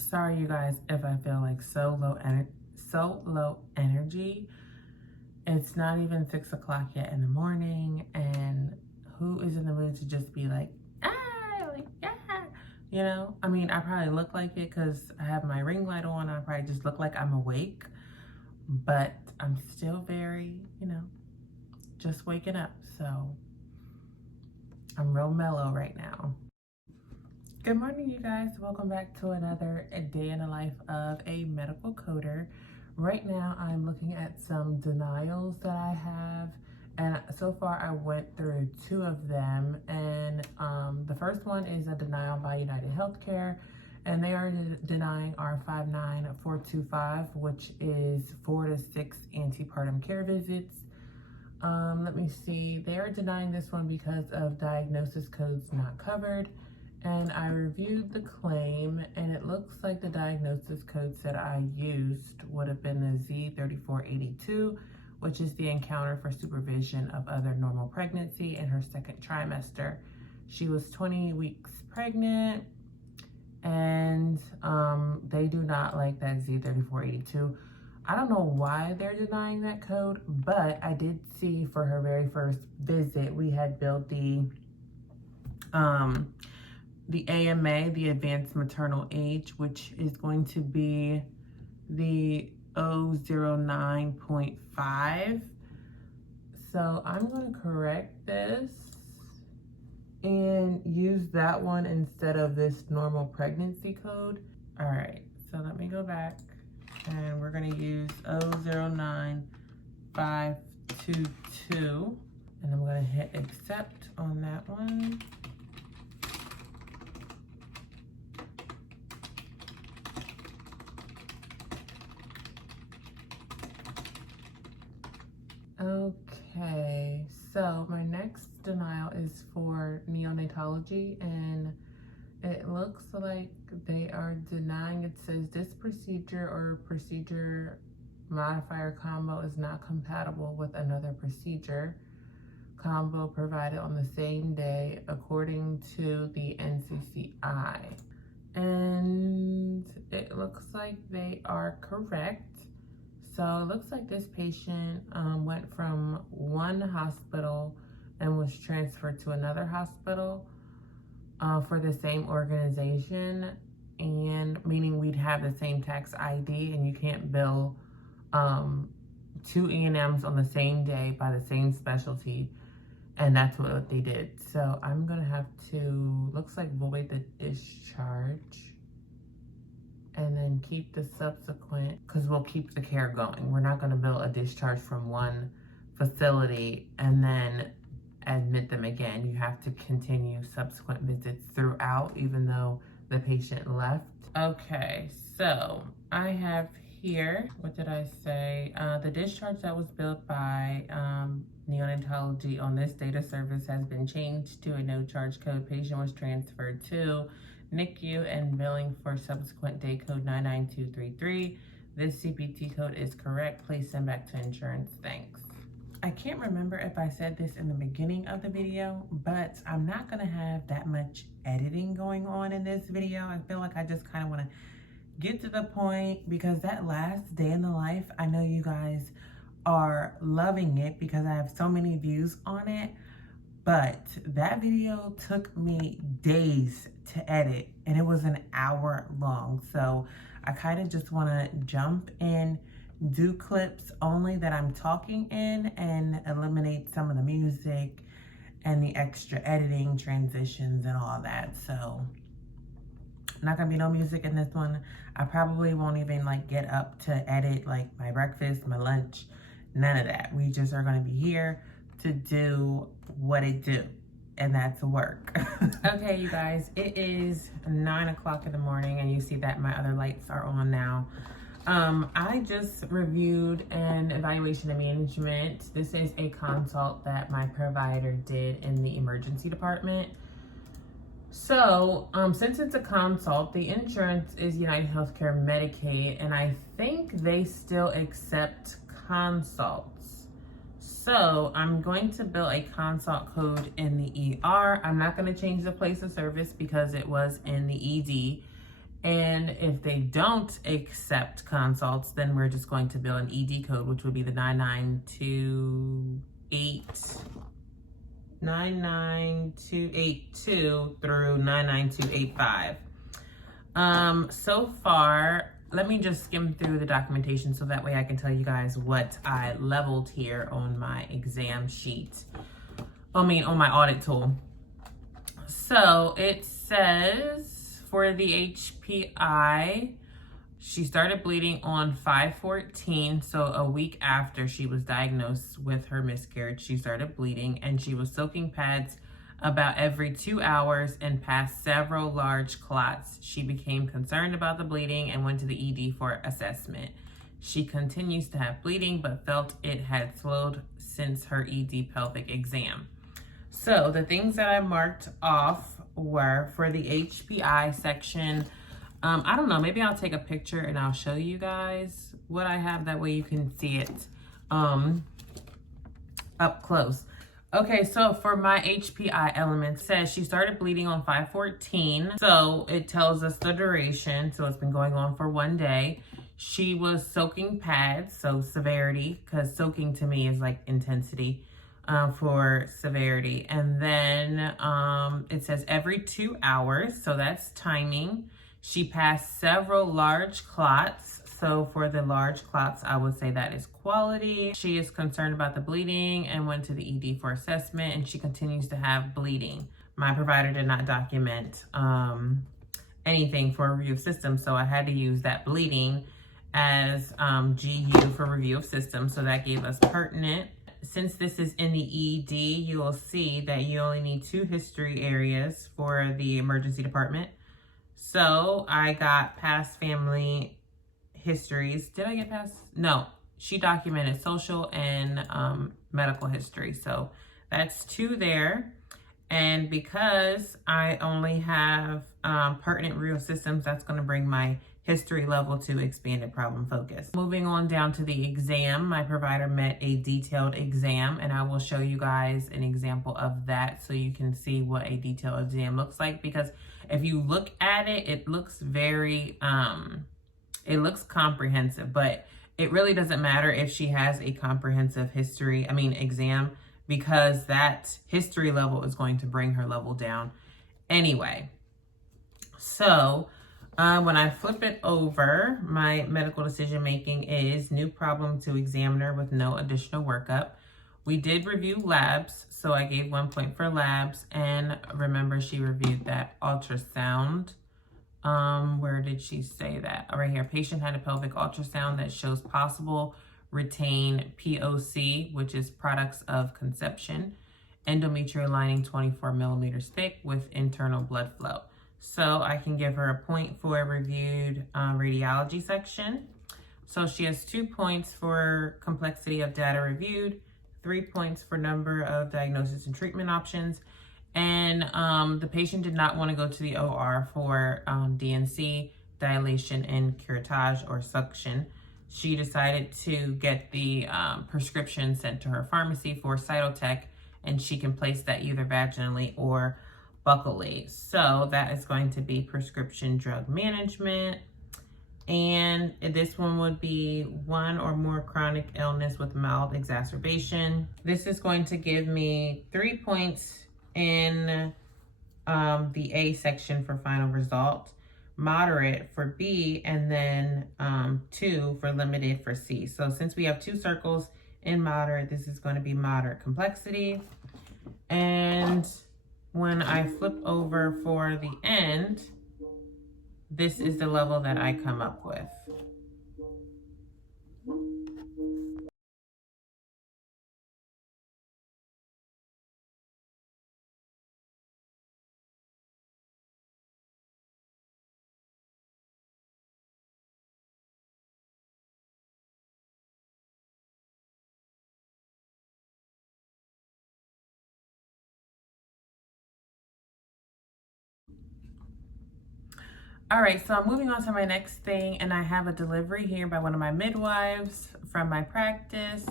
Sorry, you guys, if I feel like so low energy. It's not even 6 o'clock yet in the morning, and who is in the mood to just be like, you know? I mean, I probably look like it because I have my ring light on. I probably just look like I'm awake, but I'm still very, just waking up. So I'm real mellow right now. Good morning, you guys. Welcome back to another day in the life of a medical coder. Right now, I'm looking at some denials that I have, and so far I went through 2 of them, and the first one is a denial by United Healthcare, and they are denying our 59425, which is 4 to 6 antepartum care visits. Let me see. They are denying this one because of diagnosis codes not covered. And I reviewed the claim, and it looks like the diagnosis codes that I used would have been the Z3482, which is the encounter for supervision of other normal pregnancy in her 2nd trimester. She was 20 weeks pregnant, and they do not like that Z3482. I don't know why they're denying that code, but I did see for her very first visit, we had built the AMA, the advanced maternal age, which is going to be the 009.5. So I'm going to correct this and use that one instead of this normal pregnancy code. All right, so let me go back, and we're going to use 09522, and I'm going to hit accept on that one. Okay, so my next denial is for neonatology, and it looks like they are denying. It says this procedure or procedure modifier combo is not compatible with another procedure combo provided on the same day according to the NCCI. And it looks like they are correct. So it looks like this patient went from one hospital and was transferred to another hospital for the same organization, and meaning we'd have the same tax ID, and you can't bill 2 E&Ms on the same day by the same specialty, and that's what they did. So I'm gonna have to, looks like we'll wait the discharge and then keep the subsequent, because we'll keep the care going. We're not going to bill a discharge from one facility and then admit them again. You have to continue subsequent visits throughout, even though the patient left. Okay, so I have here, what did I say? The discharge that was billed by neonatology on this data service has been changed to a no charge code. Patient was transferred to NICU and billing for subsequent day code 99233. This CPT code is correct. Please send back to insurance. Thanks. I can't remember if I said this in the beginning of the video, but I'm not going to have that much editing going on in this video. I feel like I just kind of want to get to the point, because that last day in the life, I know you guys are loving it because I have so many views on it. But that video took me days to edit, and it was an hour long. So I kind of just want to jump in, do clips only that I'm talking in, and eliminate some of the music and the extra editing, transitions, and all that. So not gonna be no music in this one. I probably won't even get up to edit my breakfast, my lunch, none of that. We just are gonna be here to do what it do, and that's work. Okay, you guys, it is 9 o'clock in the morning, and you see that my other lights are on now. I just reviewed an evaluation and management. This is a consult that my provider did in the emergency department. So since it's a consult, the insurance is United Healthcare Medicaid, and I think they still accept consults. So I'm going to bill a consult code in the ER. I'm not going to change the place of service because it was in the ED. And if they don't accept consults, then we're just going to bill an ED code, which would be the 99282 through 99285. So far, let me just skim through the documentation so that way I can tell you guys what I leveled here on my exam sheet. On my audit tool. So it says for the HPI, she started bleeding on 5/14, so a week after she was diagnosed with her miscarriage, she started bleeding, and she was soaking pads about every 2 hours and passed several large clots. She became concerned about the bleeding and went to the ED for assessment. She continues to have bleeding, but felt it had slowed since her ED pelvic exam. So the things that I marked off were for the HPI section. I don't know, maybe I'll take a picture and I'll show you guys what I have. That way you can see it up close. Okay, so for my HPI element, it says she started bleeding on 5/14. So it tells us the duration. So it's been going on for 1 day. She was soaking pads, so severity, because soaking to me is like intensity. For severity. And then it says every 2 hours, so that's timing. She passed several large clots. So for the large clots, I would say that is quality. She is concerned about the bleeding and went to the ED for assessment, and she continues to have bleeding. My provider did not document anything for review of systems, so I had to use that bleeding as GU for review of systems, so that gave us pertinent. Since this is in the ED, you will see that you only need 2 history areas for the emergency department. So I got past family histories. Did I get past? No, she documented social and medical history. So that's 2 there. And because I only have pertinent real systems, that's going to bring my history level to expanded problem focus. Moving on down to the exam, my provider met a detailed exam, and I will show you guys an example of that so you can see what a detailed exam looks like. Because if you look at it, it looks very, it looks comprehensive, but it really doesn't matter if she has a comprehensive exam, because that history level is going to bring her level down anyway. So when I flip it over, my medical decision making is new problem to examiner with no additional workup. We did review labs, so I gave 1 point for labs, and remember she reviewed that ultrasound. Where did she say that? Oh, right here. Patient had a pelvic ultrasound that shows possible retained POC, which is products of conception, endometrial lining 24 millimeters thick with internal blood flow. So I can give her a point for reviewed radiology section. So she has 2 points for complexity of data reviewed, 3 points for number of diagnosis and treatment options. And the patient did not want to go to the OR for DNC, dilation and curettage or suction. She decided to get the prescription sent to her pharmacy for Cytotec, and she can place that either vaginally or buccally. So that is going to be prescription drug management. And this one would be 1 or more chronic illness with mild exacerbation. This is going to give me 3 points in the A section for final result, moderate for B, and then 2 for limited for C. So since we have 2 circles in moderate, this is going to be moderate complexity. And when I flip over for the end, this is the level that I come up with. All right, so I'm moving on to my next thing, and I have a delivery here by one of my midwives from my practice.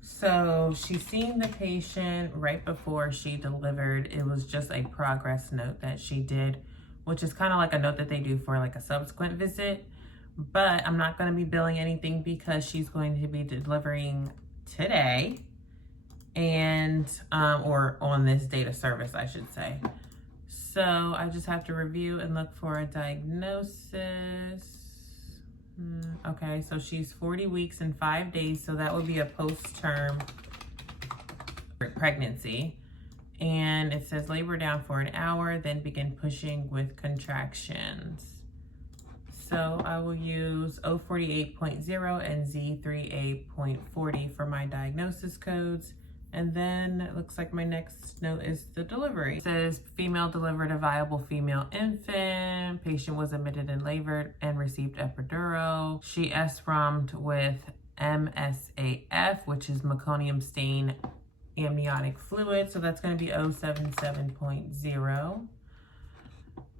So she's seen the patient right before she delivered. It was just a progress note that she did which is kind of like a note that they do for like a subsequent visit. But I'm not going to be billing anything because she's going to be delivering today, and or on this date of service, I should say. So I just have to review and look for a diagnosis. Okay, so she's 40 weeks and 5 days, so that would be a post-term pregnancy. And it says labor down for an hour, then begin pushing with contractions. So I will use O48.0 and Z3A.40 for my diagnosis codes. And then it looks like my next note is the delivery. It says female delivered a viable female infant. Patient was admitted and labored and received epidural. She SROM'd with MSAF, which is meconium stain amniotic fluid. So that's going to be O77.0.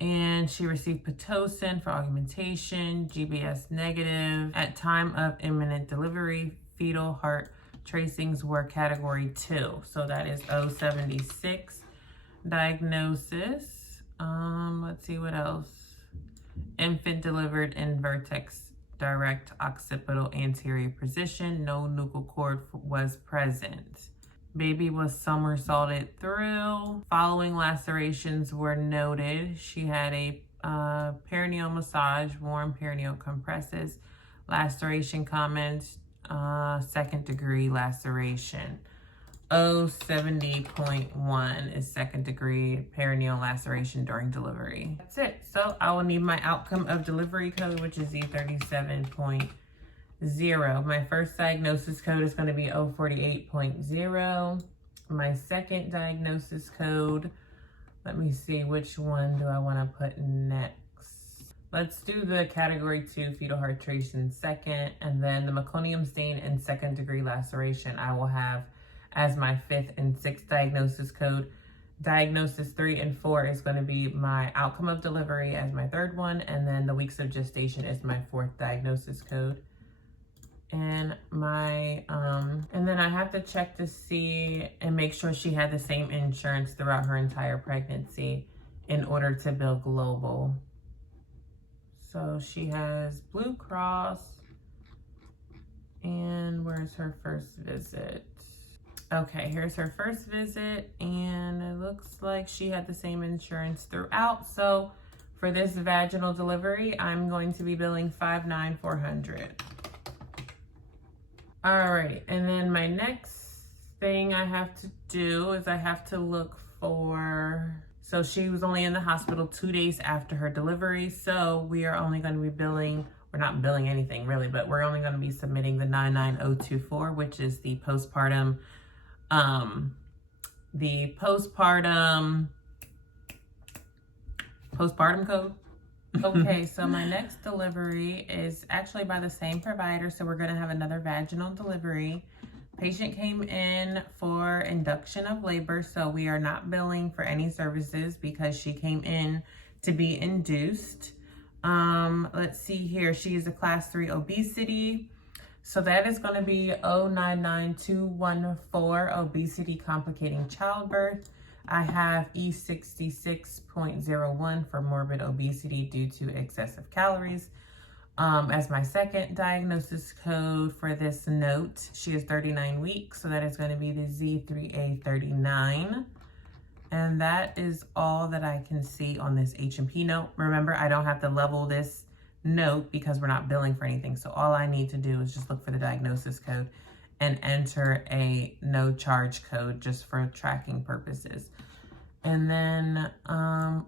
And she received Pitocin for augmentation, GBS negative. At time of imminent delivery, fetal heart tracings were category 2. So that is O76. Diagnosis. Let's see what else. Infant delivered in vertex direct occipital anterior position. No nuchal cord was present. Baby was somersaulted through. Following lacerations were noted. She had a perineal massage, warm perineal compresses, laceration comments, second degree laceration. O70.1 is second degree perineal laceration during delivery. That's it. So I will need my outcome of delivery code, which is Z37.0. My first diagnosis code is going to be O48.0. My second diagnosis code, let me see, which one do I want to put next? Let's do the category 2 fetal heart tracing second, and then the meconium stain and second degree laceration I will have as my 5th and 6th diagnosis code. Diagnosis 3 and 4 is going to be my outcome of delivery as my 3rd one, and then the weeks of gestation is my 4th diagnosis code. And and then I have to check to see and make sure she had the same insurance throughout her entire pregnancy in order to bill global. So she has Blue Cross, and where's her first visit? Okay, here's her first visit, and it looks like she had the same insurance throughout. So for this vaginal delivery, I'm going to be billing $5,900. Alrighty, and then my next thing I have to do is I have to look for, so she was only in the hospital 2 days after her delivery, so we are only going to be billing, we're not billing anything really, but we're only going to be submitting the 99024, which is the postpartum code. Okay, so my next delivery is actually by the same provider, so we're going to have another vaginal delivery. Patient came in for induction of labor, so we are not billing for any services because she came in to be induced. Let's see here, she is a class 3 obesity, so that is going to be O99214, obesity complicating childbirth. I have E66.01 for morbid obesity due to excessive calories. As my second diagnosis code for this note, she is 39 weeks, so that is going to be the Z3A39. And that is all that I can see on this H&P note. Remember, I don't have to level this note because we're not billing for anything. So all I need to do is just look for the diagnosis code and enter a no charge code just for tracking purposes. And then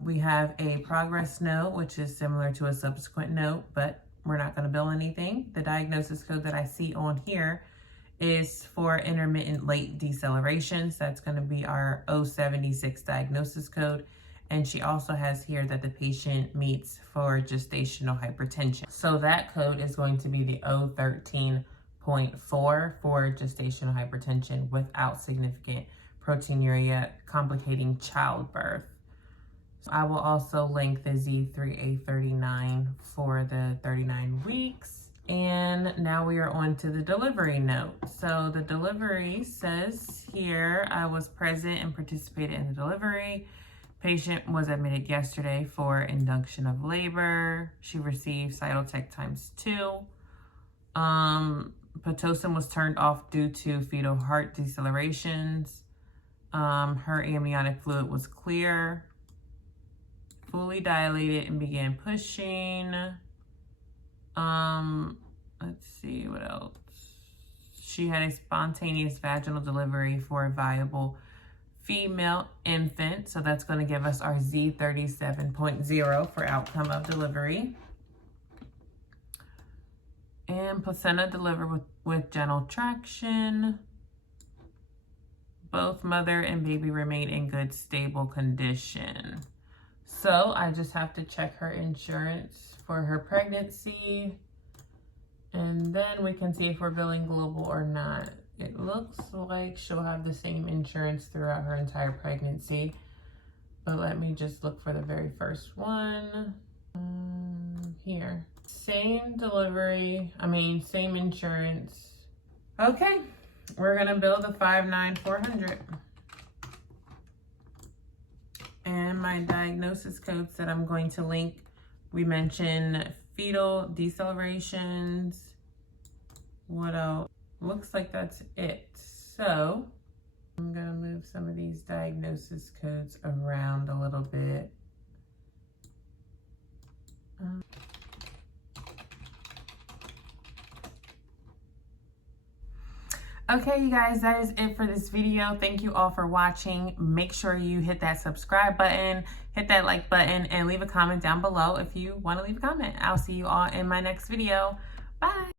we have a progress note, which is similar to a subsequent note, but we're not going to bill anything. The diagnosis code that I see on here is for intermittent late decelerations. That's going to be our O76 diagnosis code. And she also has here that the patient meets for gestational hypertension. So that code is going to be the O13.4 for gestational hypertension without significant proteinuria complicating childbirth. I will also link the Z3A39 for the 39 weeks. And now we are on to the delivery note. So the delivery says here, I was present and participated in the delivery. Patient was admitted yesterday for induction of labor. She received Cytotec ×2. Pitocin was turned off due to fetal heart decelerations. Her amniotic fluid was clear, fully dilated, and began pushing. Let's see what else. She had a spontaneous vaginal delivery for a viable female infant. So that's going to give us our Z37.0 for outcome of delivery. And placenta delivered with gentle traction. Both mother and baby remain in good, stable condition. So I just have to check her insurance for her pregnancy. And then we can see if we're billing global or not. It looks like she'll have the same insurance throughout her entire pregnancy. But let me just look for the very first one. Here. Same delivery, same insurance. Okay, we're gonna bill the $5,900. And my diagnosis codes that I'm going to link, we mentioned fetal decelerations. What else? Looks like that's it. So I'm gonna move some of these diagnosis codes around a little bit. Okay, you guys, that is it for this video. Thank you all for watching. Make sure you hit that subscribe button, hit that like button, and leave a comment down below if you want to leave a comment. I'll see you all in my next video. Bye.